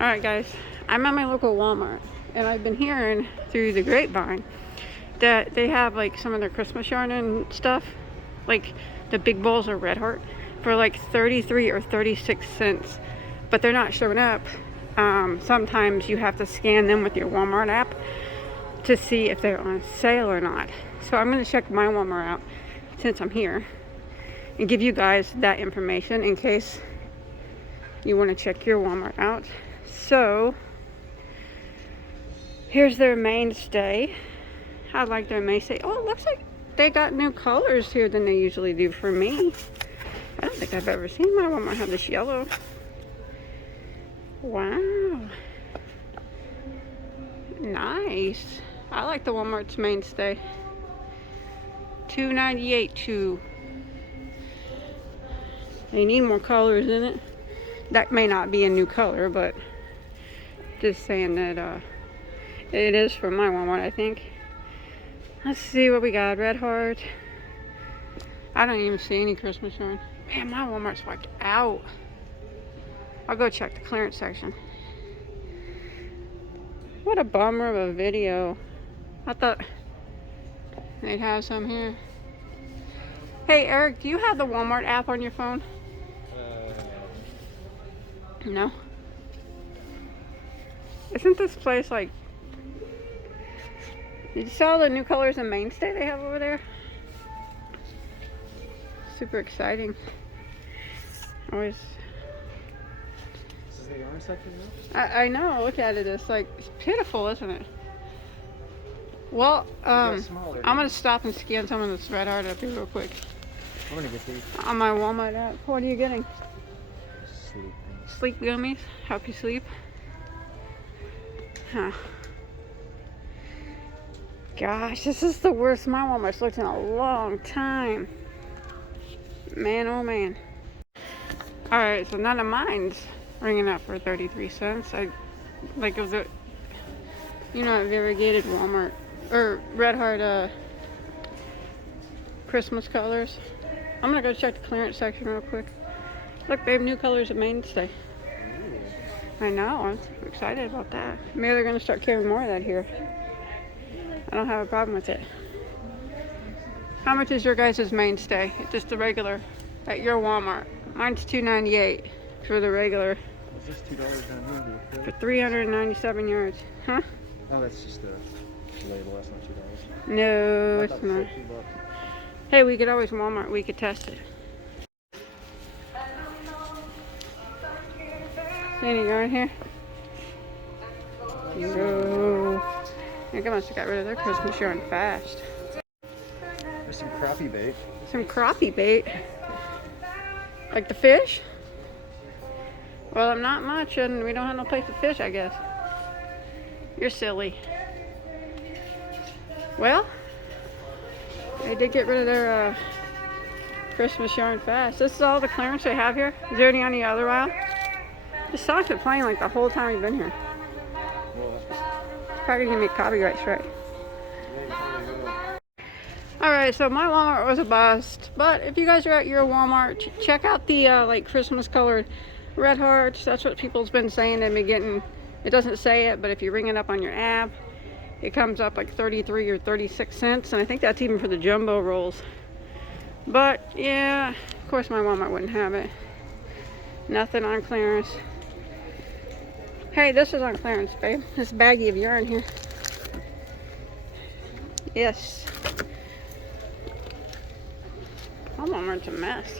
Alright guys, I'm at my local Walmart and I've been hearing through the grapevine that they have like some of their Christmas yarn and stuff, like the big bowls of Red Heart, for like 33 or 36 cents, but they're not showing up. Sometimes you have to scan them with your Walmart app to see if they're on sale or not. So I'm going to check my Walmart out since I'm here and give you guys that information in case you want to check your Walmart out. So here's their mainstay. I like their mainstay. Oh, it looks like they got new colors here than they usually do for me. I don't think I've ever seen my Walmart have this yellow. Wow. Nice. I like the Walmart's mainstay. $2.98 too. They need more colors in it. That may not be a new color, but just saying that it is from my Walmart, I think. Let's see what we got. Red Heart. I don't even see any Christmas yarn. Man, my Walmart's wiped out. I'll go check the clearance section. What a bummer of a video. I thought they'd have some here. Hey Eric, do you have the Walmart app on your phone? No? Isn't this place like... Did you see all the new colors and mainstay they have over there? Super exciting. Always... This is the yarn section now? I know, look at it. It's like, it's pitiful, isn't it? Well, I'm gonna stop and scan some of this Red Heart up here real quick. I'm gonna get these. On my Walmart app. What are you getting? Sleep. Sleep gummies? Help you sleep? Huh. Gosh, this is the worst my Walmart's looked in a long time. Man, oh man. Alright, so none of mine's ringing up for 33 cents. I like it was a, you know, a variegated Walmart or Red Heart Christmas colors. I'm gonna go check the clearance section real quick. Look, they have new colors at mainstay. I know, I'm super excited about that. Maybe they're gonna start carrying more of that here. I don't have a problem with it. How much is your guys' mainstay? Just the regular at your Walmart. Mine's $2.98 for the regular. Is this $2 down here? For 397 yards. Huh? Oh, that's just a label. That's not $2. No, it's not. Hey, we could always Walmart. We could test it. See any yarn here? No. I think I must have got rid of their Christmas yarn fast. There's some crappie bait. Some crappie bait? Like the fish? Well, I'm not much and we don't have no place to fish, I guess. You're silly. Well, they did get rid of their Christmas yarn fast. This is all the clearance they have here. Is there any on the other aisle? This song's been playing like the whole time we've been here. Probably gonna make copyright strike. Alright, so my Walmart was a bust, but if you guys are at your Walmart, check out the like Christmas colored Red Hearts. That's what people's been saying they've been getting. It doesn't say it, but if you ring it up on your app, it comes up like 33 or 36 cents, and I think that's even for the jumbo rolls. But yeah, of course my Walmart wouldn't have it. Nothing on clearance. Hey, this is on clearance, babe. This baggie of yarn here. Yes. My Walmart's a mess.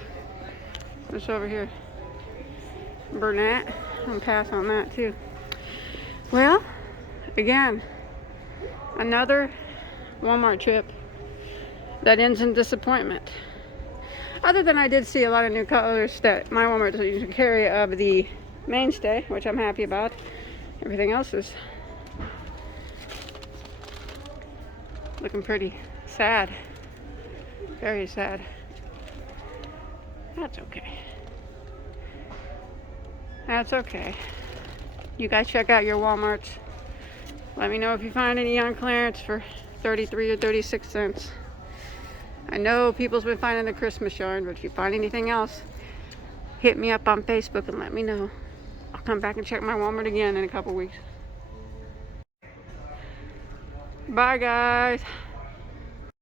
What's over here? Burnett. I'm gonna pass on that too. Well, again, another Walmart trip that ends in disappointment. Other than I did see a lot of new colors that my Walmart doesn't usually carry of the mainstay, which I'm happy about. Everything else is looking pretty sad. Very sad. That's okay. That's okay. You guys check out your Walmarts. Let me know if you find any on clearance for 33 or 36 cents. I know people's been finding the Christmas yarn, but if you find anything else, hit me up on Facebook and let me know. I'll come back and check my Walmart again in a couple weeks. Bye, guys.